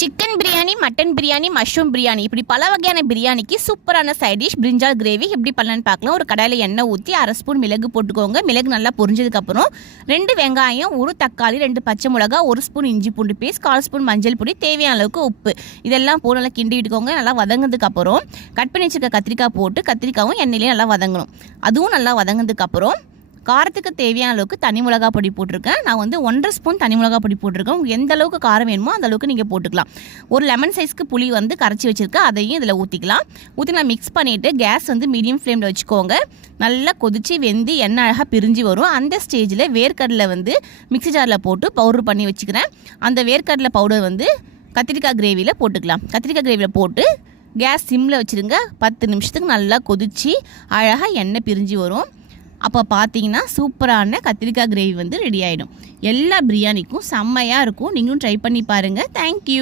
Chicken biryani, mutton biryani, mushroom biryani இப்படி பல வகையான பிரியாணிக்கு சூப்பரான சைட் டிஷ் பிரிஞ்சால் கிரேவி எப்படி பண்ணலான்னு பார்க்கலாம். ஒரு கடாயில் எண்ணெய் ஊற்றி 1/2 ஸ்பூன் மிளகு போட்டுக்கோங்க. மிளகு நல்லா பொரிஞ்சதுக்கப்புறம் 2 வெங்காயம், 1 தக்காளி, 2 பச்சை மிளகா, 1 ஸ்பூன் இஞ்சி பூண்டு பேஸ்ட், 1/4 ஸ்பூன் மஞ்சள் பொடி, தேவையான அளவுக்கு உப்பு இதெல்லாம் போட்டு நல்லா கிண்டி விட்டுக்கோங்க. நல்லா வதங்கினதுக்கப்புறம் கட் பண்ணி வச்சுருக்க கத்திரிக்காய் போட்டு கத்திரிக்காயும் எண்ணெயிலே நல்லா வதங்கணும். அதுவும் நல்லா வதங்கினதுக்கப்புறம் காரத்துக்கு தேவையான அளவுக்கு தனி மிளகா பொடி போட்டிருக்கேன். நான் வந்து 1/2 ஸ்பூன் தனி மிளகா பொடி போட்டிருக்கேன். உங்களுக்கு எந்த அளவுக்கு காரம் வேணுமோ அந்த அளவுக்கு நீங்கள் போட்டுக்கலாம். ஒரு லெமன் சைஸ்க்கு புளி வந்து கரைச்சி வச்சுருக்கேன், அதையும் இதில் ஊற்றிக்கலாம். ஊற்றி நான் மிக்ஸ் பண்ணிவிட்டு கேஸ் வந்து மீடியம் ஃப்ளேமில் வச்சுக்கோங்க. நல்லா கொதித்து வெந்து எண்ணெய் அழகாக பிரிஞ்சு வரும். அந்த ஸ்டேஜில் வேர்க்கடலை வந்து மிக்ஸி ஜாரில் போட்டு பவுடர் பண்ணி வச்சுக்கிறேன். அந்த வேர்க்கடலை பவுடர் வந்து கத்திரிக்காய் கிரேவியில் போட்டுக்கலாம். கத்திரிக்காய் கிரேவியில் போட்டு கேஸ் சிம்மில் வச்சுருங்க. 10 நிமிஷத்துக்கு நல்லா கொதித்து அழகாக எண்ணெய் பிரிஞ்சு வரும். அப்போ பார்த்தீங்கன்னா சூப்பரான கத்திரிக்காய் கிரேவி வந்து ரெடி ஆகிடும். எல்லா பிரியாணிக்கும் செம்மையாக இருக்கும். நீங்களும் ட்ரை பண்ணி பாருங்கள். தேங்க்யூ.